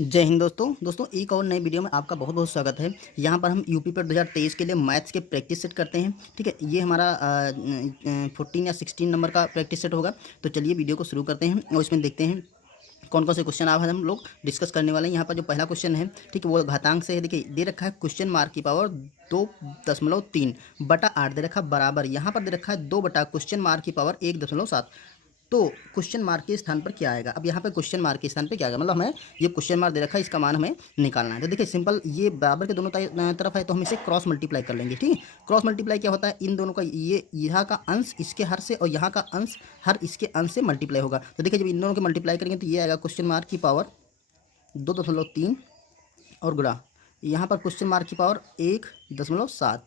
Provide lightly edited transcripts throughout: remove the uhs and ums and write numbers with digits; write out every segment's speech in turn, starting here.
जय हिंद दोस्तों एक और नई वीडियो में आपका बहुत बहुत स्वागत है। यहाँ पर हम यूपी पर 2023 के लिए मैथ्स के प्रैक्टिस सेट करते हैं। ठीक है, ये हमारा 14 या 16 नंबर का प्रैक्टिस सेट होगा। तो चलिए वीडियो को शुरू करते हैं और इसमें देखते हैं कौन कौन से क्वेश्चन आज हम लोग डिस्कस करने वाले हैं। यहाँ पर जो पहला क्वेश्चन है, ठीक है, वो घातांक से है। देखिए दे रखा है क्वेश्चन मार्क की पावर 2.3/8 दे रखा बराबर, यहाँ पर दे रखा है 2 बटा क्वेश्चन मार्क की पावर 1.7। तो क्वेश्चन मार्क के स्थान पर क्या आएगा? अब यहाँ पे क्वेश्चन मार्क के स्थान पे क्या आएगा, मतलब हमें ये क्वेश्चन मार्क दे रखा है, इसका मान हमें निकालना है। तो देखिए सिंपल, ये बराबर के दोनों तरफ है तो हम इसे क्रॉस मल्टीप्लाई कर लेंगे। ठीक है, क्रॉस मल्टीप्लाई क्या होता है, इन दोनों का ये यहाँ का अंश इसके हर से और यहाँ का अंश हर इसके अंश से मल्टीप्लाई होगा। तो देखिए जब इन दोनों के मल्टीप्लाई करेंगे तो ये आएगा क्वेश्चन मार्क की पावर 2.3 और गुणा यहाँ पर क्वेश्चन मार्क की पावर 1.7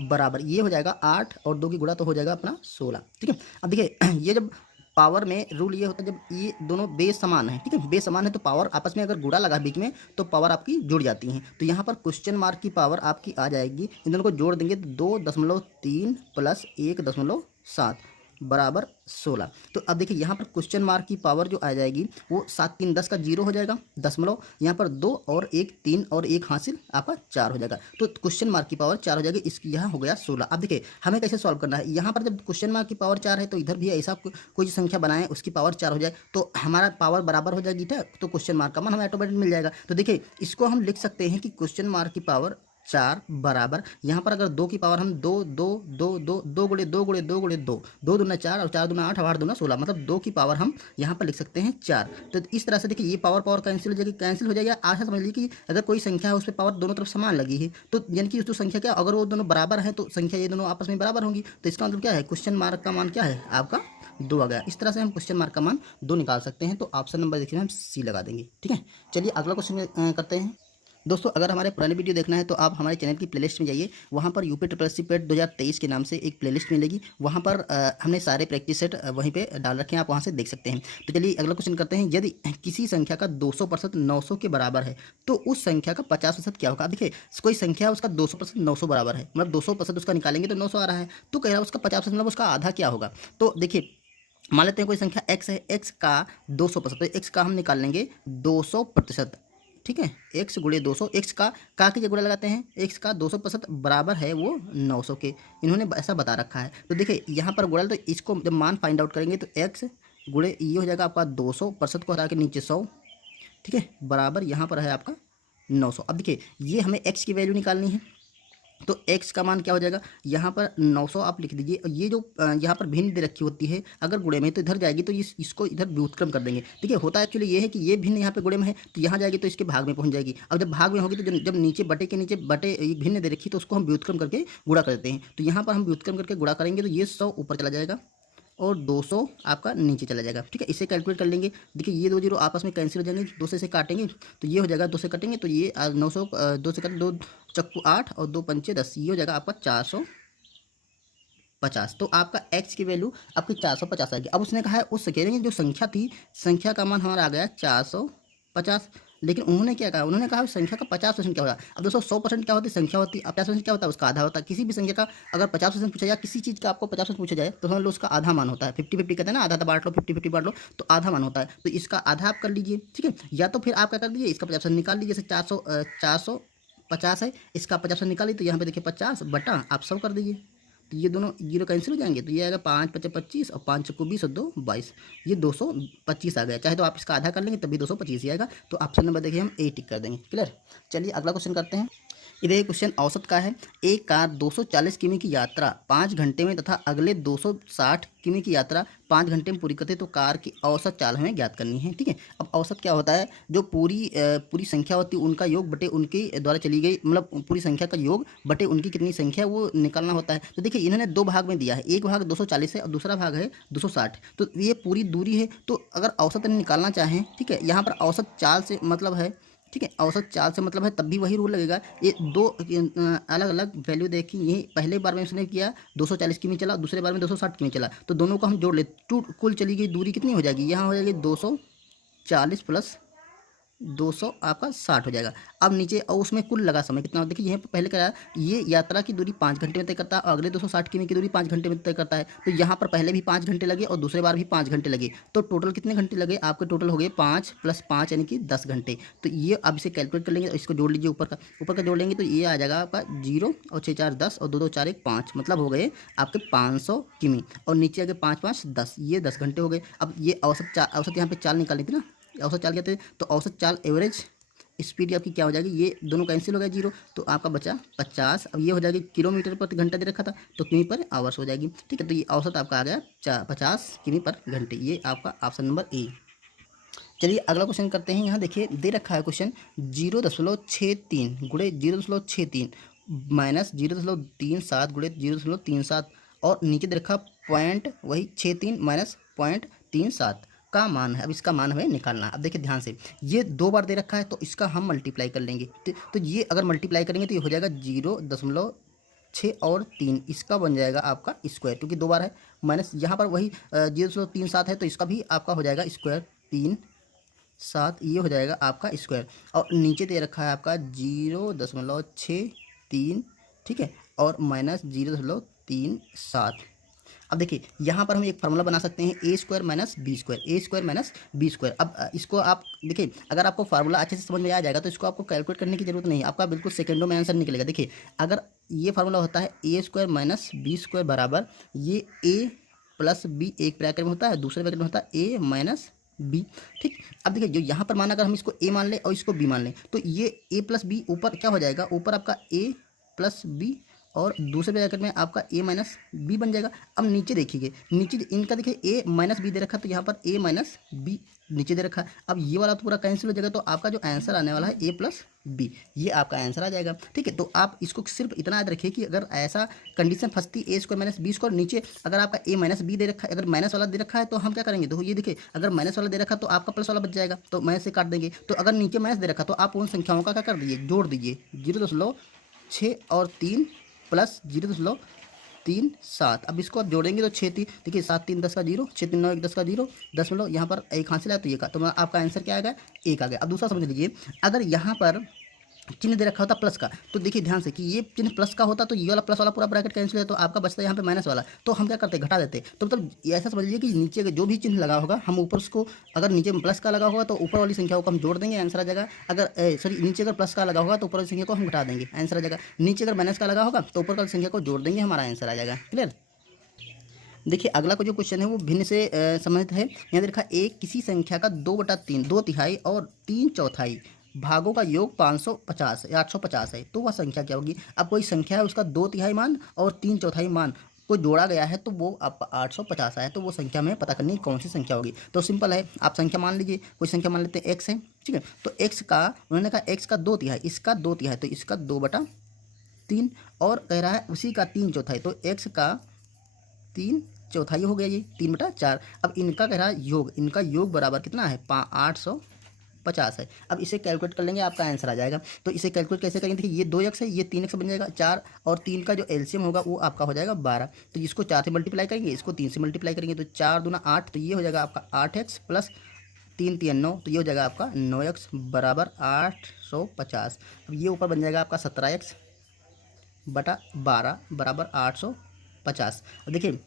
बराबर, ये हो जाएगा 8 और 2 की गुणा तो हो जाएगा अपना 16। ठीक है, अब देखिए ये जब पावर में रूल ये होता है, जब ये दोनों बेस समान है, ठीक है, बेस समान है तो पावर आपस में अगर गुणा लगा बीच में तो पावर आपकी जुड़ जाती हैं। तो यहाँ पर क्वेश्चन मार्क की पावर आपकी आ जाएगी, इन दोनों को जोड़ देंगे तो 2.3 प्लस 1.7 बराबर 16। तो अब देखिए यहाँ पर क्वेश्चन मार्क की पावर जो आ जाएगी वो 7 3 10 का 0 हो जाएगा, दशमलव यहाँ पर 2 और 1 3 और 1 हासिल आपका 4 हो जाएगा। तो क्वेश्चन मार्क की पावर 4 हो जाएगी, इसकी यहाँ हो गया 16। अब देखिए हमें कैसे सॉल्व करना है, यहाँ पर जब क्वेश्चन मार्क की पावर 4 है तो इधर भी ऐसा कोई संख्या बनाएं उसकी पावर 4 हो जाए तो हमारा पावर बराबर हो जाएगी। ठीक, तो क्वेश्चन मार्क का मान हमें ऑटोमेटिक मिल जाएगा। तो देखिए इसको हम लिख सकते हैं कि क्वेश्चन मार्क की पावर 4 बराबर, यहाँ पर अगर 2 की पावर हम 2 2 2 2 2 गुणे 2 गुणे 2 गुणे 2 2 दूना 4 और 4 दूना 8 और 8 दूना 16, मतलब 2 की पावर हम यहाँ पर लिख सकते हैं 4। तो इस तरह से देखिए ये पावर पावर कैंसिल हो जाएगी, कैंसिल हो जाएगी। आशा समझ लीजिए कि अगर कोई संख्या है उस पर पावर दोनों तरफ समान लगी है तो यानी कि उस संख्या क्या, अगर वो दोनों बराबर है तो संख्या ये दोनों आपस में बराबर होंगी। तो इसका मतलब क्या है, क्वेश्चन मार्क का मान क्या है आपका 2 आ गया। इस तरह से हम क्वेश्चन मार्क का मान 2 निकाल सकते हैं। तो ऑप्शन नंबर देखिए हम सी लगा देंगे। ठीक है, चलिए अगला क्वेश्चन करते हैं। दोस्तों अगर हमारे पुराने वीडियो देखना है तो आप हमारे चैनल की प्लेलिस्ट में जाइए, वहाँ पर यूपी ट्रिपल एस सी पेट 2023 के नाम से एक प्लेलिस्ट मिलेगी, वहाँ पर हमने सारे प्रैक्टिस सेट वहीं पे डाल रखे हैं, आप वहाँ से देख सकते हैं। तो चलिए अगला क्वेश्चन करते हैं। यदि किसी संख्या का 200% 900 के बराबर है तो उस संख्या का 50% क्या होगा? देखिए कोई संख्या है उसका 200% 900 बराबर है, मतलब 200% उसका निकालेंगे तो 900 आ रहा है, तो कह रहा है उसका 50% मतलब उसका आधा क्या होगा। तो देखिए मान लेते हैं कोई संख्या x है, x का 200%, तो x का हम निकाल लेंगे 200%। ठीक है, x गुणे 200, x का की जगह गुणा लगाते हैं, x का 200% बराबर है वो 900 के, इन्होंने ऐसा बता रखा है। तो देखिए यहाँ पर गुणा, तो इसको जब मान फाइंड आउट करेंगे तो x गुणे ये हो जाएगा आपका 200% को हटा के नीचे 100, ठीक है, बराबर यहाँ पर है आपका 900। अब देखिए ये हमें x की वैल्यू निकालनी है, तो x का मान क्या हो जाएगा, यहाँ पर 900 आप लिख दीजिए। और ये जो यहाँ पर भिन्न दे रखी होती है अगर गुणे में तो इधर जाएगी तो इसको इधर व्युत्क्रम कर देंगे। देखिए होता एक्चुअली ये है कि ये भिन्न यहाँ पे गुणे में है तो यहाँ जाएगी तो इसके भाग में पहुँच जाएगी। अब जब भाग में होगी तो जब नीचे बटे के नीचे बटे एक भिन्न दे रखी तो उसको हम व्युत्क्रम करके गुणा कर देते हैं। तो यहाँ पर हम व्युत्क्रम करके गुणा करेंगे तो ये 100 ऊपर चला जाएगा और 200 आपका नीचे चला जाएगा। ठीक है, इसे कैलकुलेट कर लेंगे। देखिए ये 2 जीरो आपस में कैंसिल हो जाएंगे, 2 से काटेंगे तो ये हो जाएगा, 2 से कटेंगे तो ये 900, 2 से कटें 2 चक्कू 8 और 2 पंचे 10, ये हो जाएगा आपका 450। तो आपका x की वैल्यू आपकी 450 आएगी। अब उसने कहा है उस जो संख्या थी, संख्या का मान हमारा आ गया 450, लेकिन उन्होंने क्या कहा, उन्होंने कहा संख्या का 50% क्या होगा। अब दोस्तों 100% क्या होती है, संख्या होती है, 50% क्या होता है, उसका आधा होता है। किसी भी संख्या का अगर 50% पूछा जाए, किसी चीज़ का आपको 50% पूछा जाए तो समझ लो उसका आधा मान होता है। 50-50 कहते हैं ना, आधा आधा बांट लो, 50-50 बांट लो तो आधा मान होता है। तो इसका आधा आप कर लीजिए। ठीक है, या तो फिर आप क्या कर दीजिए, इसका 50% निकाल लीजिए। जैसे 450 है, इसका 50% निकालिए तो यहाँ पे देखिए 50 बटा आप 100 कर दीजिए, तो ये दोनों जीरो कैंसिल हो जाएंगे। तो ये आएगा 5 5 25 और 5 चक्कू 20 और 2 22, ये 225 आ गया। चाहे तो आप इसका आधा कर लेंगे तभी 225 ही आएगा। तो ऑप्शन नंबर देखिए हम ए टिक कर देंगे। क्लियर, चलिए अगला क्वेश्चन करते हैं। ये देखिए क्वेश्चन औसत का है। एक कार 240 किमी की यात्रा 5 घंटे में तथा अगले 260 किमी की यात्रा 5 घंटे में पूरी करते हैं, तो कार की औसत चाल हमें ज्ञात करनी है। ठीक है, अब औसत क्या होता है, जो पूरी संख्या होती है उनका योग बटे उनके द्वारा चली गई, मतलब पूरी संख्या का योग बटे उनकी कितनी संख्या वो निकालना होता है। तो देखिए इन्होंने 2 भाग में दिया है, एक भाग 240 है और दूसरा भाग है 260, तो ये पूरी दूरी है। तो अगर औसत निकालना चाहें, ठीक है, यहाँ पर औसत चाल से मतलब है, ठीक है, औसत चाल से मतलब है, तब भी वही रूल लगेगा। ये 2 अलग अलग वैल्यू देखी, यही पहले बार में उसने किया 240 किमी चला, दूसरे बार में 260 किमी चला, तो दोनों को हम जोड़ ले, कुल चली गई दूरी कितनी हो जाएगी, यहाँ हो जाएगी 240 प्लस 200 आपका 60 हो जाएगा। अब नीचे और उसमें कुल लगा समय कितना हो, देखिए यहाँ पे पहले क्या है, ये यात्रा की दूरी 5 घंटे में तय करता है और अगले 260 किमी की दूरी 5 घंटे में तय करता है। तो यहाँ पर पहले भी 5 घंटे लगे और दूसरे बार भी 5 घंटे लगे, तो टोटल कितने घंटे लगे आपके, टोटल हो गए 5 + 5 यानी कि 10 घंटे। तो ये अब इसे कैलकुलेट कर लेंगे और इसको जोड़ लीजिए, ऊपर का जोड़ लेंगे तो ये आ जाएगा आपका 0 और 6 4 10 और 2 2 4 1 5, मतलब हो गए आपके 500 किमी। और नीचे आगे 5 5 10, ये 10 घंटे हो गए। अब ये औसत यहाँ पे चाल निकालनी थी ना, औसत चाल कहते हैं, तो औसत चाल एवरेज स्पीड आपकी क्या हो जाएगी, ये दोनों कैंसिल हो गया 0, तो आपका बचा 50। अब ये हो जाएगी किलोमीटर प्रति घंटा दे रखा था, तो किमी पर आवर्स हो जाएगी। ठीक है, तो ये औसत आपका आ गया 50 किमी पर घंटे। ये आपका ऑप्शन नंबर ए। चलिए अगला क्वेश्चन करते हैं। यहाँ देखिए दे रखा है क्वेश्चन 0.63 गुणे 0.63 माइनस 0.37 गुणे 0.37 और नीचे दे रखा पॉइंट वही 63 माइनस 0.37 का मान है। अब इसका मान हमें निकालना है। अब देखिए ध्यान से, ये 2 बार दे रखा है तो इसका हम मल्टीप्लाई कर लेंगे। तो ये अगर मल्टीप्लाई करेंगे तो ये हो जाएगा 0.6 और 3, इसका बन जाएगा आपका स्क्वायर, क्योंकि 2 बार है। माइनस यहाँ पर वही 0.37 है तो इसका भी आपका हो जाएगा स्क्वायर 3 7, ये हो जाएगा आपका स्क्वायर। और नीचे दे रखा है आपका 0.63, ठीक है, और माइनस 0.37। अब देखिए यहाँ पर हम एक फार्मूला बना सकते हैं, ए स्क्वायर माइनस बी स्क्वायर, ए स्क्वायर माइनस बी स्क्वायर। अब इसको आप देखिए, अगर आपको फार्मूला अच्छे से समझ में आ जाएगा तो इसको आपको कैलकुलेट करने की जरूरत नहीं है, आपका बिल्कुल सेकंडों में आंसर निकलेगा। देखिए अगर ये फार्मूला होता है ए स्क्वायर माइनस बी स्क्वायर बराबर ये ए प्लस बी, एक ब्रैकेट में होता है, दूसरे ब्रैकेट में होता है ए माइनस बी। ठीक, अब देखिए जो यहाँ पर माना, अगर हम इसको ए मान लें और इसको बी मान लें तो ये ए प्लस बी ऊपर क्या हो जाएगा, ऊपर आपका ए प्लस बी और दूसरे ब्रैकेट में आपका ए माइनस बी बन जाएगा। अब नीचे देखिए, नीचे इनका देखिए ए माइनस बी दे रखा है तो यहाँ पर ए माइनस बी नीचे दे रखा है। अब ये वाला तो पूरा कैंसिल हो जाएगा, तो आपका जो आंसर आने वाला है ए प्लस बी, ये आपका आंसर आ जाएगा। ठीक है, तो आप इसको सिर्फ इतना याद रखिए कि अगर ऐसा कंडीशन फंसती ए स्क्वायर माइनस बी स्क्वायर, नीचे अगर आपका ए माइनस बी दे रखा है, अगर माइनस वाला दे रखा है तो हम क्या करेंगे, तो ये देखिए अगर माइनस वाला दे रखा है तो आपका प्लस वाला बच जाएगा, तो माइनस से काट देंगे। तो अगर नीचे माइनस दे रखा तो आप उन संख्याओं का क्या कर दीजिए, जोड़ दीजिए, 0.6 और 3 प्लस 0.37। अब इसको आप जोड़ेंगे तो 6 3, देखिए 7 3 10 का 0, 6 3 9 1 10 का 0, 10 यहाँ पर एक हासिल है तो ये का, तो आपका आंसर क्या आएगा, 1 आ गया। अब दूसरा समझ लीजिए, अगर यहाँ पर चिन्ह दे रखा होता प्लस का, तो देखिए ध्यान से कि ये चिन्ह प्लस का होता तो ये वाला प्लस वाला पूरा ब्रैकेट कैंसिल है, तो आपका बचता है यहाँ पे माइनस वाला, तो हम क्या करते, घटा देते। तो मतलब ऐसा समझ लीजिए कि नीचे जो भी चिन्ह लगा होगा हम ऊपर उसको, अगर नीचे प्लस का लगा होगा तो ऊपर वाली संख्या को हम जोड़ देंगे, आंसर आ जाएगा। अगर सॉरी नीचे अगर प्लस का लगा होगा तो ऊपर वाली संख्या को हम घटा देंगे, आंसर आ जाएगा। नीचे अगर माइनस का लगा होगा तो ऊपर वाली संख्या को जोड़ देंगे, हमारा आंसर आ जाएगा। क्लियर। देखिए अगला को जो क्वेश्चन है वो भिन्न से संबंधित है। यहाँ देखा, एक किसी संख्या का 2/3, 2/3 और 3/4 भागों का योग 550 या 850 है, तो वह संख्या क्या होगी। अब कोई संख्या है उसका 2/3 मान और 3/4 मान को जोड़ा गया है तो वो आपका 850 आया, तो वो संख्या में पता करनी कौन सी संख्या होगी। तो सिंपल है, आप संख्या मान लीजिए, कोई संख्या मान लेते हैं एक्स है, ठीक है, तो एक्स का उन्होंने कहा एक्स का 2/3, इसका 2/3 तो इसका 2/3 और कह रहा है उसी का 3/4, तो एक्स का 3/4 हो गया, ये 3/4। अब इनका कह रहा है योग, इनका योग बराबर कितना है, 850 है। अब इसे कैलकुलेट कर लेंगे, आपका आंसर आ जाएगा। तो इसे कैलकुलेट कैसे करेंगे, देखिए ये 2x है, ये 3x बन जाएगा, 4 और 3 का जो एलसीएम होगा वो आपका हो जाएगा 12। तो इसको 4 से मल्टीप्लाई करेंगे, इसको 3 से मल्टीप्लाई करेंगे, तो 4 दूना 8, तो ये हो जाएगा आपका 8x प्लस 3 3 9, तो ये हो जाएगा आपका 9x बराबर 850। अब ये ऊपर बन जाएगा आपका 17x बटा 12 बराबर 850। अब देखिए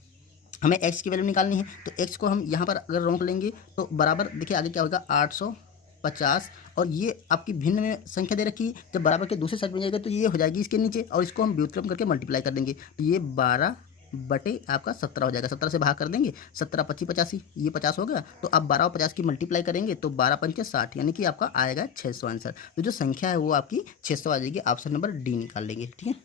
हमें x की वैल्यू निकालनी है, तो x को हम यहाँ पर अगर रोक लेंगे तो बराबर, देखिए आगे क्या होगा 850, और ये आपकी भिन्न में संख्या दे रखी है, जब बराबर के दूसरे साइड में जाएगा तो ये हो जाएगी इसके नीचे, और इसको हम व्युत्क्रम करके मल्टीप्लाई कर देंगे, तो ये 12 बटे आपका 17 हो जाएगा। 17 से भाग कर देंगे, 17 25 85, ये 50 हो गया। तो अब 12 और 50 की मल्टीप्लाई करेंगे तो 12 पंचे 60, यानी कि आपका आएगा 600 आंसर। तो जो संख्या है वो आपकी 600 आ जाएगी, ऑप्शन नंबर डी निकाल लेंगे। ठीक है,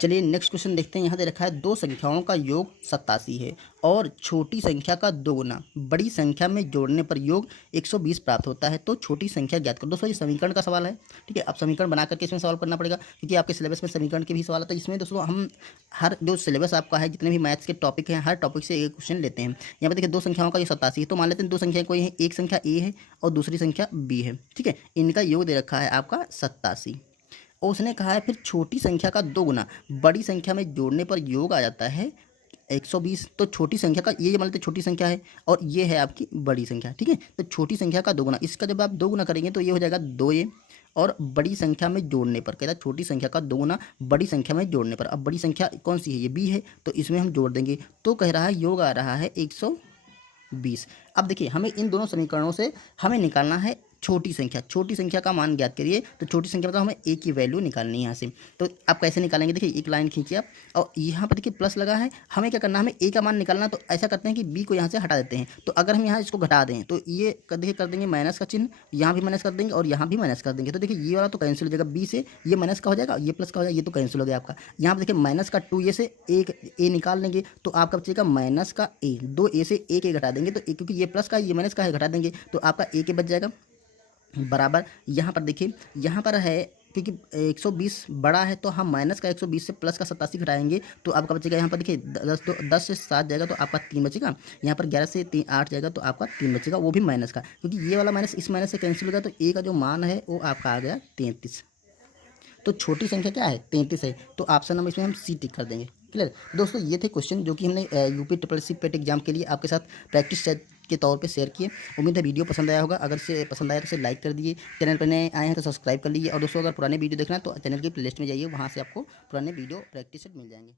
चलिए नेक्स्ट क्वेश्चन देखते हैं। यहाँ दे रखा है दो संख्याओं का योग 87 है और छोटी संख्या का 2 गुना बड़ी संख्या में जोड़ने पर योग 120 प्राप्त होता है, तो छोटी संख्या ज्ञात करो। दोस्तों ये समीकरण का सवाल है, ठीक है, अब समीकरण बना करके इसमें सॉल्व करना पड़ेगा, क्योंकि आपके सिलेबस में समीकरण के भी सवाल आता है। इसमें दोस्तों हम हर जो सिलेबस आपका है, जितने भी मैथ्स के टॉपिक हैं, हर टॉपिक से एक क्वेश्चन लेते हैं। यहाँ पर देखिए दो संख्याओं का ये 87 है, तो मान लेते हैं दो संख्या कोई है, एक संख्या ए है और दूसरी संख्या बी है, ठीक है, इनका योग दे रखा है आपका 87, और उसने कहा है फिर छोटी संख्या का 2 गुना बड़ी संख्या में जोड़ने पर योग आ जाता है 120 तो छोटी संख्या का ये मान लेते छोटी संख्या है और ये है आपकी बड़ी संख्या, ठीक है। तो छोटी संख्या का दोगुना, इसका जब आप दोगुना करेंगे तो ये हो जाएगा 2a, और बड़ी संख्या में जोड़ने पर कहता है छोटी संख्या का दोगुना बड़ी संख्या में जोड़ने पर। अब बड़ी संख्या कौन सी है, ये b है, तो इसमें हम जोड़ देंगे तो कह रहा है योग आ रहा है 120। अब देखिए हमें इन दोनों समीकरणों से हमें निकालना है छोटी संख्या। छोटी संख्या का मान ज्ञात करिए, तो छोटी संख्या मतलब हमें a की वैल्यू निकालनी है यहाँ से। तो आप कैसे निकालेंगे, देखिए एक लाइन खींचिए आप, और यहाँ पर देखिए प्लस लगा है, हमें क्या करना है, हमें a का मान निकालना। तो ऐसा करते हैं कि b को यहाँ से हटा देते हैं। तो अगर हम यहाँ इसको घटा दें तो ये देखिए कर देंगे माइनस का चिन्ह, यहाँ भी माइनस कर देंगे और यहाँ भी माइनस कर देंगे। तो देखिए ये वाला तो कैंसिल हो जाएगा, b से ये माइनस का हो जाएगा, ये प्लस का हो जाएगा, ये तो कैंसिल हो गया आपका। यहाँ पर देखिए माइनस का 2a से एक a निकाल लेंगे तो आपका बचेगा माइनस का a, 2a से एक a घटा देंगे तो क्योंकि ये प्लस का ये माइनस का है, घटा देंगे तो आपका a के बच जाएगा बराबर। यहाँ पर देखिए यहाँ पर है क्योंकि 120 बड़ा है तो हम माइनस का 120 से प्लस का 87 घटाएंगे तो आपका बचेगा यहाँ पर देखिए 10 से 7 जाएगा तो आपका 3 बचेगा, यहाँ पर 11 से 8 जाएगा तो आपका 3 बचेगा, वो भी माइनस का, क्योंकि ये वाला माइनस इस माइनस से कैंसिल हो गया तो ए का जो मान है वो आपका आ गया 33। तो छोटी संख्या क्या है 33 है, तो ऑप्शन नंबर इसमें हम सी टिक कर देंगे। क्लियर दोस्तों, ये थे क्वेश्चन जो कि हमने यूपी ट्रिपल पेट एग्जाम के लिए आपके साथ प्रैक्टिस के तौर पे शेयर किए। उम्मीद है वीडियो पसंद आया होगा, अगर से पसंद आया तो इसे लाइक कर दिए, चैनल पर नए आए हैं तो सब्सक्राइब कर लीजिए, और दोस्तों अगर पुराने वीडियो देखना है तो चैनल की प्लेलिस्ट में जाइए, वहाँ से आपको पुराने वीडियो प्रैक्टिस सेट मिल जाएंगे।